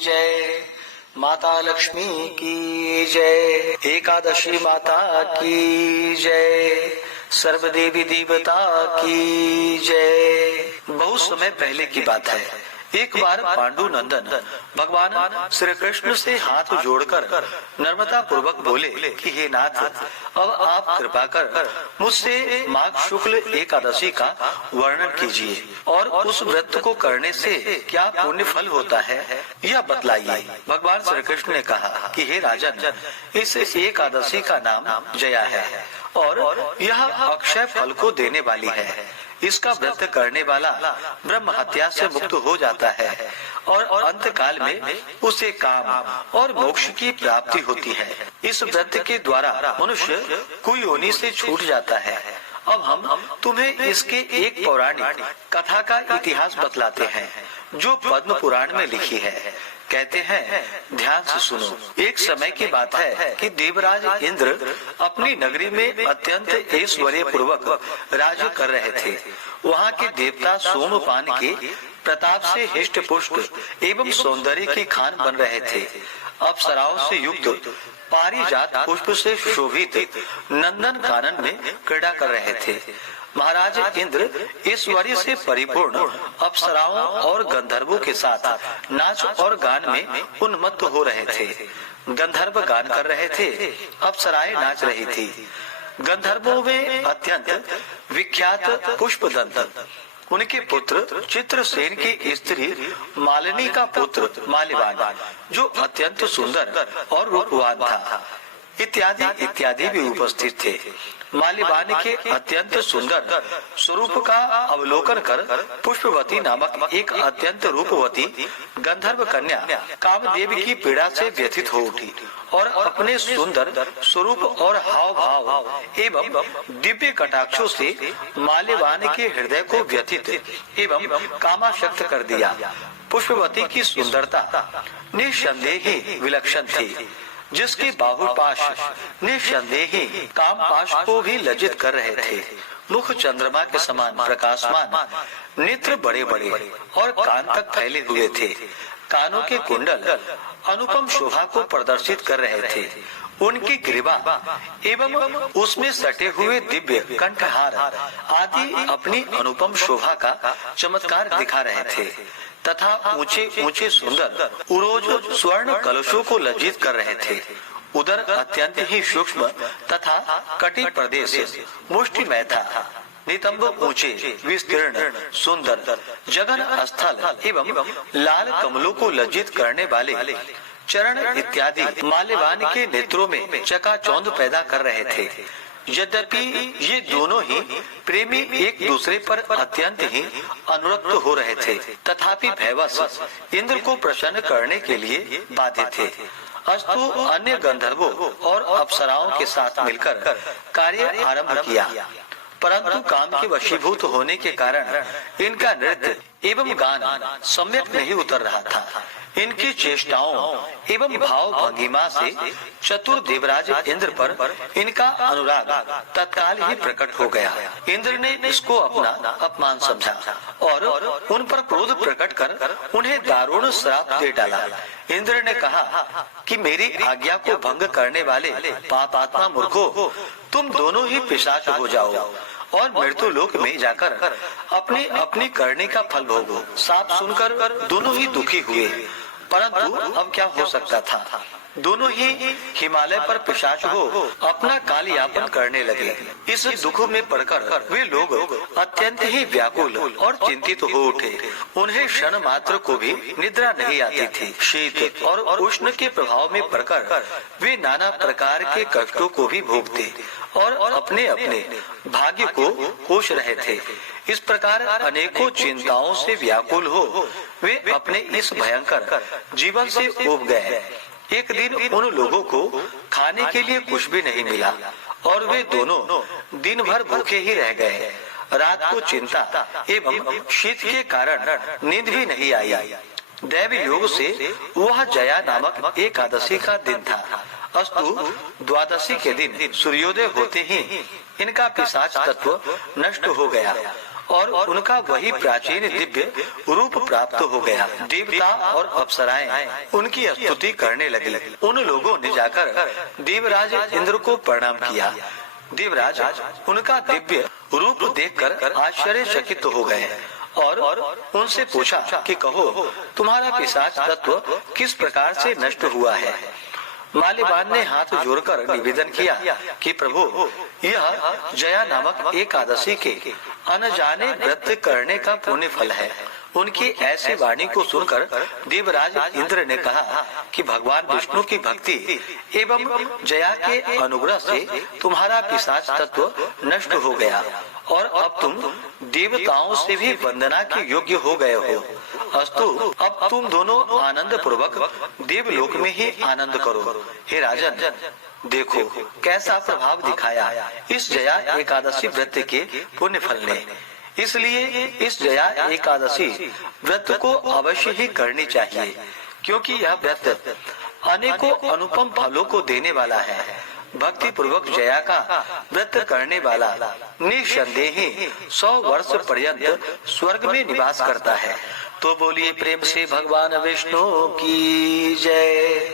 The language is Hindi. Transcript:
जय, माता लक्ष्मी की जय, एकादशी माता की जय, सर्वदेवी देवता की जय। बहुत समय पहले की बात है। एक बार पांडु नंदन भगवान श्री कृष्ण से हाथ जोड़कर नम्रता पूर्वक बोले कि हे नाथ, अब आप कृपा कर मुझसे माघ शुक्ल एकादशी का वर्णन कीजिए और उस व्रत को करने से क्या पुण्य फल होता है यह बतलाइए। भगवान श्री कृष्ण ने कहा कि हे राजन, इस एकादशी का नाम जया है और यह अक्षय फल को देने वाली है। इसका व्रत करने वाला ब्रह्म हत्या से मुक्त हो जाता है और अंत काल में उसे काम और मोक्ष की प्राप्ति होती है। इस व्रत के द्वारा मनुष्य कुयोनि से छूट जाता है। अब हम तुम्हें इसके एक पौराणिक कथा का इतिहास बतलाते हैं जो पद्म पुराण में लिखी है। कहते हैं, ध्यान से सुनो। एक समय की बात है कि देवराज इंद्र अपनी नगरी में अत्यंत ऐश्वर्य पूर्वक राज्य कर रहे थे। वहाँ के देवता सोमपान के प्रताप से हिष्ट पुष्ट एवं सौंदर्य की खान बन रहे थे। अप्सराओं से युक्त पारिजात पुष्प से शोभित नंदन कानन में क्रीड़ा कर रहे थे। महाराज इंद्र ऐश्वर्य से परिपूर्ण अप्सराओं और गंधर्वों के साथ नाच और गान में उन्मत्त हो रहे थे। गंधर्व गान कर रहे थे, अप्सराएं नाच रही थी। गंधर्वों में अत्यंत विख्यात पुष्पदंत, उनके पुत्र चित्रसेन की स्त्री मालिनी का पुत्र माल्यवान, जो अत्यंत सुंदर और रूपवान था, इत्यादि इत्यादि भी उपस्थित थे। माल्यवान के अत्यंत सुंदर स्वरूप का अवलोकन कर पुष्पवती नामक एक अत्यंत रूपवती गंधर्व कन्या कामदेव की पीड़ा से व्यथित हो उठी और अपने सुंदर स्वरूप और हाव भाव एवं दिव्य कटाक्षों से माल्यवान के हृदय को व्यथित एवं कामाशक्त कर दिया। पुष्पवती की सुंदरता निस्संदेह ही विलक्षण थी, जिसके बाहुपाश निस्संदेह ही काम पाश को भी लज्जित कर रहे थे। मुख चंद्रमा के समान प्रकाशमान, नेत्र बड़े बड़े और कान तक फैले हुए थे। कानों के कुंडल अनुपम शोभा को प्रदर्शित कर रहे थे। उनकी ग्रीवा एवं उसमें सटे हुए दिव्य कंठहार आदि अपनी अनुपम शोभा का चमत्कार दिखा रहे थे तथा ऊंचे ऊंचे सुंदर उरोज स्वर्ण कलशों को लज्जित कर रहे थे। उदर अत्यंत ही सूक्ष्म तथा कटी प्रदेश मुष्टिमय था। नितंब ऊंचे विस्तीर्ण सुंदर जगन स्थल एवं लाल कमलों को लज्जित करने वाले चरण इत्यादि माल्यवान के नेत्रों में चकाचौंध पैदा कर रहे थे। यद्यपि ये दोनों ही प्रेमी एक दूसरे पर अत्यंत ही अनुरक्त हो रहे थे, तथापि भयवश इंद्र को प्रसन्न करने के लिए बाध्य थे। अस्तु अन्य गंधर्वों और अप्सराओं के साथ मिलकर कार्य आरंभ किया, परंतु काम के वशीभूत होने के कारण इनका नृत्य एवं गान सम्यक नहीं उतर रहा था। इनकी चेष्टाओं एवं भाव भंगिमा से चतुर देवराज इंद्र पर इनका अनुराग तत्काल ही प्रकट हो गया। इंद्र ने इसको अपना अपमान समझा और उन पर क्रोध प्रकट कर उन्हें दारुण श्राप दे डाला। इंद्र ने कहा कि मेरी आज्ञा को भंग करने वाले पापात्मा मूर्खों, तुम दोनों ही पिशाच हो जाओ और मृत्यु लोक में जाकर अपनी अपनी करने का फल भोगो। साफ सुनकर दोनों ही दुखी हुए, परंतु अब क्या हो सकता था। दोनों ही हिमालय पर पिशाच हो अपना काल यापन करने लगे। इस दुख में पड़कर वे लोग अत्यंत ही व्याकुल और चिंतित हो उठे। उन्हें क्षण मात्र को भी निद्रा नहीं आती थी। शीत और उष्ण के प्रभाव में पड़कर वे नाना प्रकार के कष्टों को भी भोगते और अपने अपने भाग्य को कोस रहे थे। इस प्रकार अनेकों चिंताओं से व्याकुल हो वे अपने इस भयंकर जीवन से ऊब गए। एक दिन उन लोगों को खाने के लिए कुछ भी नहीं मिला और वे दोनों दिन भर भूखे ही रह गए। रात को चिंता एवं शीत के कारण नींद भी नहीं आई। दैव योग से वह जया नामक एकादशी का दिन था। अस्तु द्वादशी के दिन सूर्योदय होते ही इनका पिशाच तत्व नष्ट हो गया और उनका वही प्राचीन दिव्य रूप प्राप्त हो गया। देवता और अप्सराएं उनकी स्तुति करने लगी। उन लोगों ने जाकर देवराज इंद्र को प्रणाम किया। देवराज उनका दिव्य रूप देखकर आश्चर्यचकित हो गए और उनसे पूछा कि कहो, तुम्हारा पिशाच तत्व किस प्रकार से नष्ट हुआ है। माल्यवान ने हाथ जोड़कर निवेदन किया कि प्रभु, यह जया नामक एकादशी के अनजाने व्रत करने का पुण्य फल है। उनकी ऐसी वाणी को सुनकर देवराज इंद्र ने कहा कि भगवान विष्णु की भक्ति एवं जया के अनुग्रह से तुम्हारा पिशाच तत्व नष्ट हो गया और अब तुम देवताओं से भी वंदना के योग्य हो गए हो। अस्तु, अब तुम दोनों आनंद पूर्वक देवलोक में ही आनंद करो। हे राजन, देखो कैसा प्रभाव दिखाया इस जया एकादशी व्रत के पुण्य फल ने। इसलिए इस जया एकादशी व्रत को अवश्य ही करनी चाहिए, क्योंकि यह व्रत अनेकों अनुपम फलों को देने वाला है। भक्ति पूर्वक जया का व्रत करने वाला निसंदेह 100 वर्ष पर्यंत स्वर्ग में निवास करता है। तो बोलिए प्रेम से भगवान विष्णु की जय।